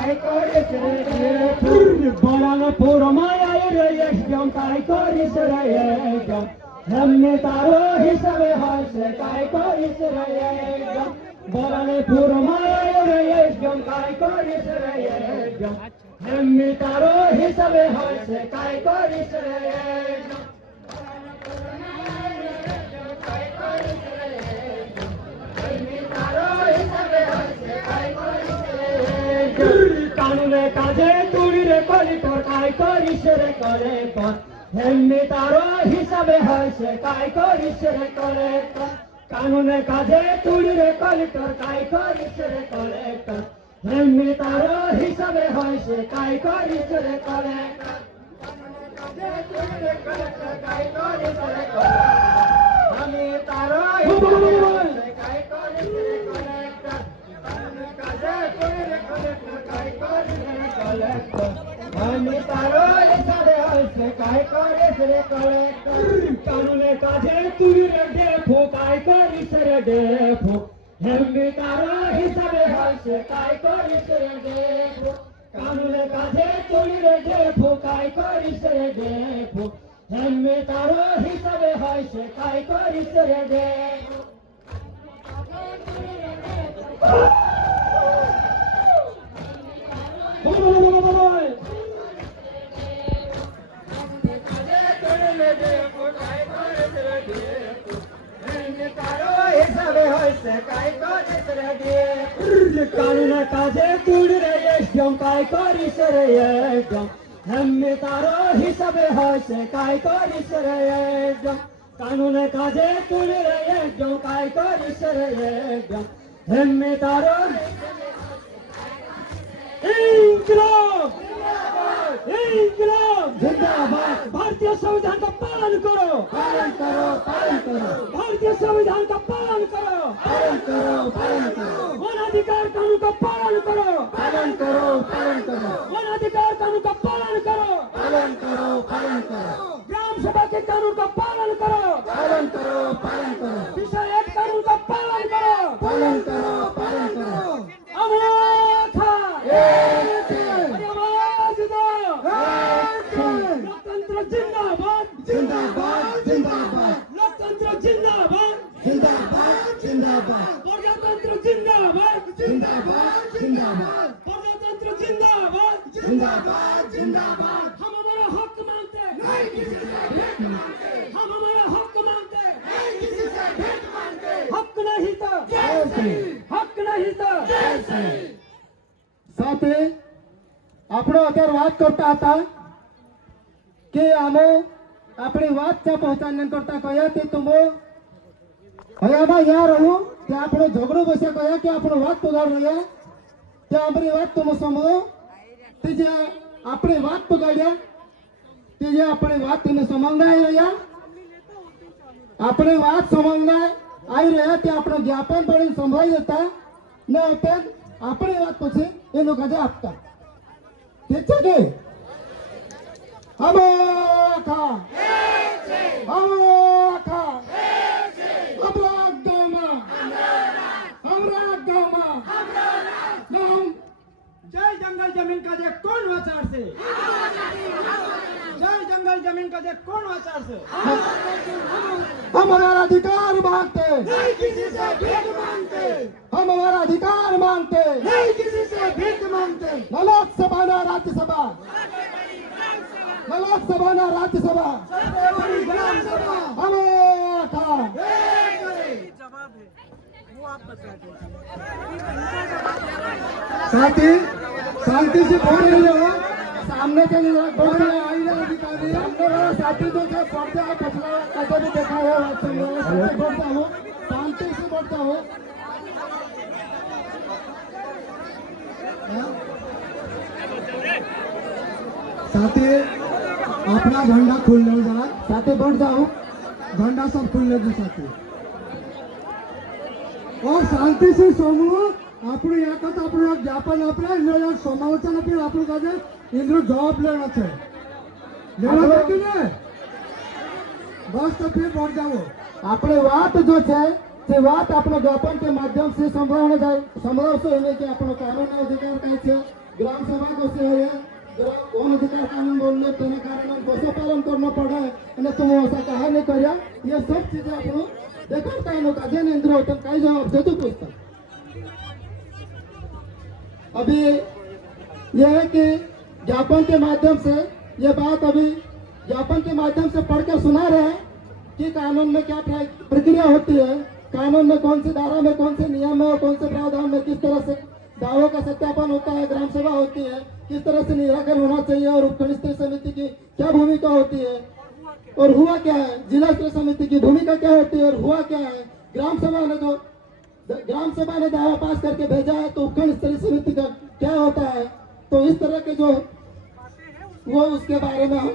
काय करीस रे बरान पुरमाया रे यशम काय करीस रे यशम हमने तारो हिसाबे हसे काय करीस रे यशम बरान पुरमाया रे यशम काय करीस रे यशम हमने तारो हिसाबे हसे काय करीस रे यशम कानूने काजे तुरी रे कलिकर काय करिस रे कलेक्टर हेमने तारो हिसाबे हसे काय करिस रे कलेक्टर कानूने काजे तुरी रे कलिकर काय करिस रे कलेक्टर हेमने तारो हिसाबे हसे काय करिस रे कलेक्टर काजे तुरी रे कलेक्टर काय करिस रे कलेक्टर हमें तारो हिसाबे हसे काय करिस रे कलेक्टर काजे तुरी रे कलेक्टर काय करिस रे कलेक्टर हमें तारो हिसाबे हसे काय करिस रे कलेक्टर कानूने काजे तुरी रे देखो काय करिस रे देखो हमें तारो हिसाबे हसे काय करिस रे देखो कानूने काजे तुरी रे देखो काय करिस रे देखो हमें तारो हिसाबे हसे काय करिस रे देखो कानून काजे तुड़ रे यशम काय करिस रे यशम हमें तारो हिसाबे हसे काय करिस रे यशम कानून काजे तुड़ रे यशम काय करिस रे यशम हमें तारो इंकलाब इंकलाब जिंदाबाद भारतीय संविधान का पालन करो पालन करो पालन करो भारतीय संविधान का पालन करो पालन करो पालन करो वनाधिकार कानून का पालन करो पालन करो पालन करो वनाधिकार कानून का पालन करो पालन करो पालन करो ग्राम सभा के कानून का पालन करो पालन करो पालन करो विषय एक कानून का पालन करो पालन करो पालन करो अमोखा लोकतंत्र जिंदाबाद जिंदाबाद जिंदाबाद लोकतंत्र जिंदाबाद जिंदाबाद जिंदाबाद प्रजातंत्र जिंदाबाद जिंदाबाद जिंदाबाद प्रजातंत्र जिंदाबाद जिंदाबाद जिंदाबाद हम हमारा हक मांगते नहीं किसी से भेंट मांगते हम हमारा हक मांगते नहीं किसी से भेंट मांगते हक नहीं तो जैसे हक नहीं तो जैसे સાથે આપણો અત્યારે વાત કરતા હતા કે આમો આપણી વાત ત્યાં પહોંચાડને કરતા કયા તે તુમો હયામાં यहाँ રહું તે આપણો ઝઘડો બસ્યા કયા કે આપણો વાત પગાડ રહ્યા તે આપણી વાત તમે સમજો તે જે આપણી વાત પગાડ્યા તે જે આપણી વાત તેને સમજના આવી રહ્યા આપણી વાત સમજના આવી રહ્યા તે આપણો જ્ઞાપન પડીને સંભળાઈ જતા ને આપણી વાત પછી એ લોકો જે આપતા ઠીક છે કે અમોખા અમોખા हमरा गाँव में जय जंगल जमीन का जे कौन वाचार से जय जंगल जमीन का जे कौन वाचार से हम हमारा अधिकार मांगते नहीं किसी से भीख मांगते हम हमारा अधिकार मांगते नहीं किसी से भीख मांगते न लोकसभा न राज्यसभा न लोकसभा न राज्यसभा अमोखा साथी शांति से बोल रही हो सामने के बोल रहे आई ना अधिकारी सामने वाला साथी जो है पढ़ता है पछला कदे भी देखा है बोलता हूँ शांति से बोलता हूँ साथी अपना झंडा खोल लो जरा साथी बढ़ जाओ झंडा सब खोल लो साथी और शांति से समूह આપણું એકત આપણું એક જ્ઞાપન આપણે એનો એક સમાલોચન આપી આપણું કાજે એનો જવાબ લેવાનો છે લેવાનો છે કે ને બસ તો ફેર પહોંચ જાઓ આપણે વાત જો છે તે વાત આપણો જ્ઞાપન કે માધ્યમ से સંભળાવવાનો જાય સંભળાવશો એને કે આપણો કાનૂનનો અધિકાર કઈ છે ગ્રામ સભા કશે હોય वन अधिकार कानून बोलने तेने कारण पशुपालन करना पड़ा है અને तुम ऐसा कहा नहीं કર્યા ये सब चीजें આપણો દેખાડતા એનો કાજે ને इंद्र होता कई जवाब दे दो पूछता अभी ये है कि ज्ञापन के माध्यम से ये बात अभी ज्ञापन के माध्यम से पढ़ के सुना रहे हैं कि कानून में क्या प्रक्रिया होती है कानून में कौन सी धारा में कौन से नियम है और कौन से प्रावधान में किस तरह से दावों का सत्यापन होता है ग्राम सभा होती है किस तरह से निराकरण होना चाहिए और उपखंड स्तरीय समिति की क्या भूमिका होती है और हुआ क्या है जिला स्तरीय समिति की भूमिका क्या होती है और हुआ क्या है ग्राम सभा ने दावा पास करके भेजा है तो उपखंड स्तरीय समिति का क्या होता है तो इस तरह के जो वो उसके बारे में हम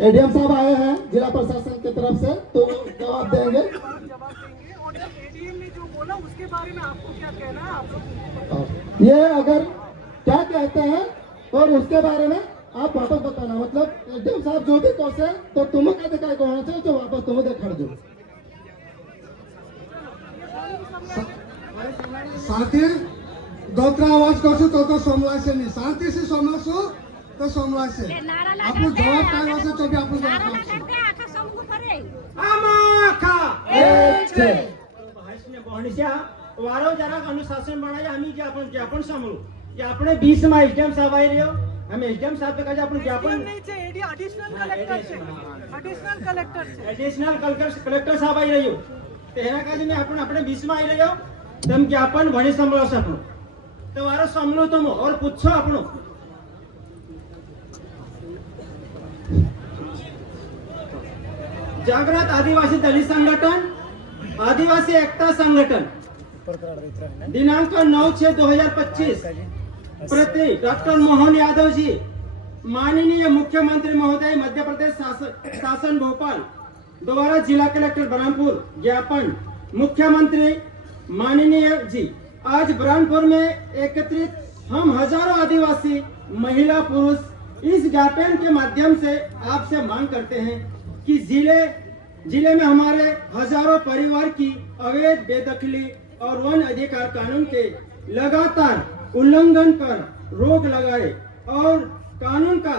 एडीएम साहब आए हैं जिला प्रशासन की तरफ से तो जवाब देंगे एडीएम ने जो बोला उसके बारे में आपको क्या कहना है आप लोग ये अगर क्या कहते हैं और उसके बारे में आप वापस बताना मतलब एडीएम साहब जो भी कहे तो तुम कहते क्या कहना चाहिए तो वापस तुम देखा दो साथी दोतरा आवाज करছো तो समलायছে नी शांति से समलाছো तो समलायছে आपको जवाब काय वासे तो भी आपको आमाखा एक छे भाषण बहणीच्या वारो जरा अनुशासन बनाया आम्ही जे आपण ज्ञापन सांगू जे આપણે 20 માં एसडीएम साहब आई રહ્યો અમે एसडीएम साहब पे આપણે જ્ઞાપન नहीं छे एडी एडिशनल कलेक्टर छे एडिशनल कलेक्टर साहब आई રહ્યો તેના કાજે મે આપણે 20 માં आई રહ્યો તમ જ્ઞાપન ભણી સંભળાવશો આપણો તો વારો સાંભળો તમે ઓર પૂછો આપણો जागृत आदिवासी दलित संगठन आदिवासी एकता संगठन दिनांक 9/6/2025 प्रति डॉक्टर मोहन यादव जी माननीय मुख्यमंत्री महोदय मध्य प्रदेश शासन भोपाल द्वारा जिला कलेक्टर बरहामपुर ज्ञापन मुख्यमंत्री माननीय जी आज बरहामपुर में एकत्रित हम हजारों आदिवासी महिला पुरुष इस ज्ञापन के माध्यम से आपसे मांग करते हैं कि जिले में हमारे हजारों परिवार की अवैध बेदखली और वन अधिकार कानून के लगातार उल्लंघन पर रोक लगाए और कानून का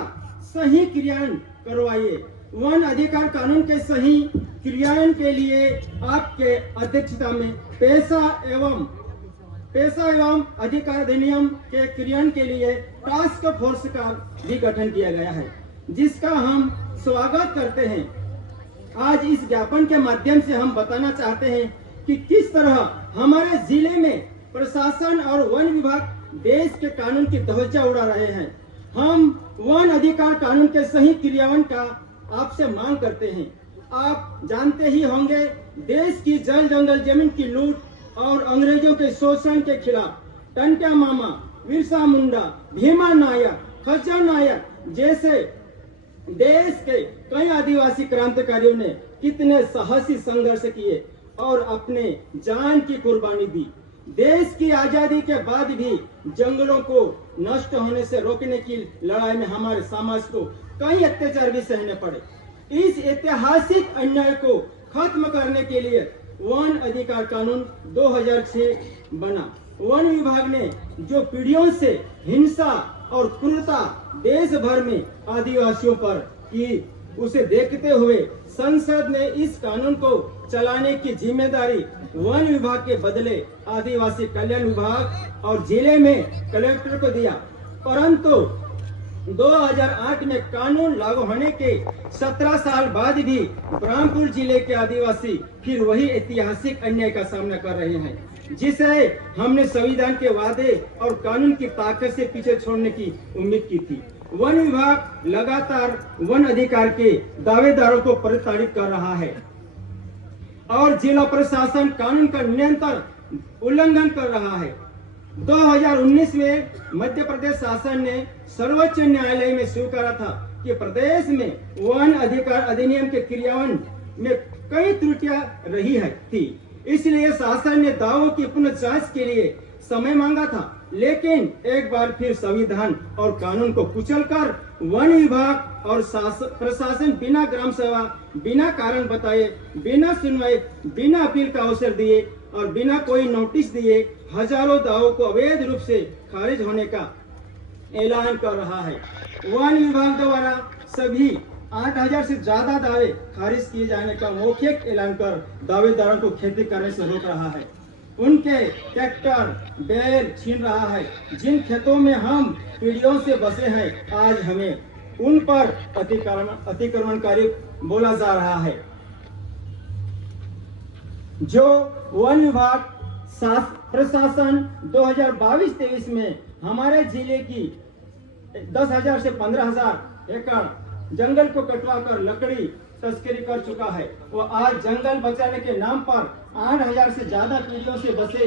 सही क्रियान्वयन करवाइए वन अधिकार कानून के सही क्रियान्वयन के लिए आपके अध्यक्षता में पेशा एवं अधिकार अधिनियम के क्रियान्वयन के लिए टास्क फोर्स का भी गठन किया गया है जिसका हम स्वागत करते हैं। आज इस ज्ञापन के माध्यम से हम बताना चाहते हैं कि किस तरह हमारे जिले में प्रशासन और वन विभाग देश के कानून की ध्वजा उड़ा रहे हैं। हम वन अधिकार कानून के सही क्रियान्वयन का आपसे मांग करते हैं। आप जानते ही होंगे देश की जल जंगल जमीन की लूट और अंग्रेजों के शोषण के खिलाफ टंट्या मामा, बिरसा मुंडा, भीमा नायक, खच्चर नायक जैसे देश के कई आदिवासी क्रांतिकारियों ने कितने साहसी संघर्ष किए और अपने जान की कुर्बानी दी। देश की आजादी के बाद भी जंगलों को नष्ट होने से रोकने की लड़ाई में हमारे समाज को कई अत्याचार भी सहने पड़े। इस ऐतिहासिक अन्याय को खत्म करने के लिए वन अधिकार कानून 2006 बना। वन विभाग ने जो पीढ़ियों से हिंसा और क्रूरता देश भर में आदिवासियों पर की उसे देखते हुए संसद ने इस कानून को चलाने की जिम्मेदारी वन विभाग के बदले आदिवासी कल्याण विभाग और जिले में कलेक्टर को दिया। परंतु 2008 में कानून लागू होने के 17 साल बाद भी बरहामपुर जिले के आदिवासी फिर वही ऐतिहासिक अन्याय का सामना कर रहे हैं जिसे हमने संविधान के वादे और कानून की ताकत से पीछे छोड़ने की उम्मीद की थी। वन विभाग लगातार वन अधिकार के दावेदारों को प्रताड़ित कर रहा है और जिला प्रशासन कानून का निरंतर उल्लंघन कर रहा है। 2019 में मध्य प्रदेश शासन ने सर्वोच्च न्यायालय में स्वीकारा था कि प्रदेश में वन अधिकार अधिनियम के क्रियान्वयन में कई त्रुटियां रही थी। इसलिए शासन ने दावों की पुनः जांच के लिए समय मांगा था, लेकिन एक बार फिर संविधान और कानून को कुचलकर वन विभाग और प्रशासन बिना ग्राम सभा, बिना कारण बताए, बिना सुनवाई, बिना अपील का अवसर दिए और बिना कोई नोटिस दिए हजारों दावों को अवैध रूप से खारिज होने का ऐलान कर रहा है। वन विभाग द्वारा सभी 8000 से ज्यादा दावे खारिज किए जाने का मौखिक ऐलान कर दावेदारों को खेती करने से रोक रहा है। उनके ट्रैक्टर बैल छीन रहा है। जिन खेतों में हम पीढ़ियों से बसे हैं, आज हमें उन पर अतिक्रमणकारी बोला जा रहा है। जो वन विभाग प्रशासन 2022-23 में हमारे जिले की 10,000 से 15,000 एकड़ जंगल को कटवाकर लकड़ी तस्करी कर चुका है, वो आज जंगल बचाने के नाम पर 8,000 से ज्यादा पीढ़ियों से बसे